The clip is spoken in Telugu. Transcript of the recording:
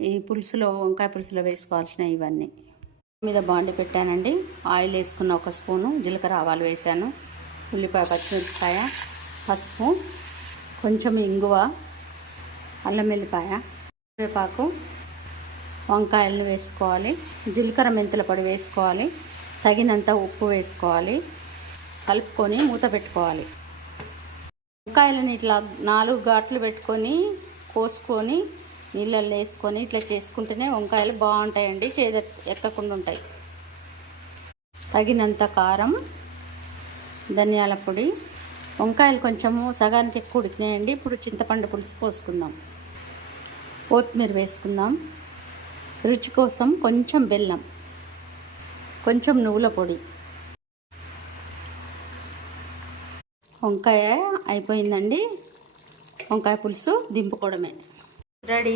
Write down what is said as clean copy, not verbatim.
ఈ పులుసులో, వంకాయ పులుసులో వేసుకోవాల్సినవి ఇవన్నీ. మీద బాండి పెట్టానండి. ఆయిల్ వేసుకున్న 1 స్పూను, జీలకర్ర ఆవాలు వేసాను, ఉల్లిపాయ, పచ్చిమిరపకాయ, పసుపు, కొంచెం ఇంగువ, అల్లం వెల్లిపాయ, కరివేపాకు, వంకాయలను వేసుకోవాలి. జీలకర్ర మెంతుల పొడి వేసుకోవాలి. తగినంత ఉప్పు వేసుకోవాలి. కలుపుకొని మూత పెట్టుకోవాలి. వంకాయలను ఇట్లా 4 ఘాట్లు పెట్టుకొని కోసుకొని నీళ్ళల్లో వేసుకొని ఇట్లా చేసుకుంటేనే వంకాయలు బాగుంటాయండి, చేదు ఎక్కకుండా ఉంటాయి. తగినంత కారం, ధనియాల పొడి. వంకాయలు కొంచెము సగానికి ఎక్కువ ఉడికినాయండి. ఇప్పుడు చింతపండు పులుసు పోసుకుందాం. కొత్తిమీర వేసుకుందాం. రుచి కోసం కొంచెం బెల్లం, కొంచెం నువ్వుల పొడి. వంకాయ అయిపోయిందండి. వంకాయ పులుసు దింపుకోవడమే, రెడీ.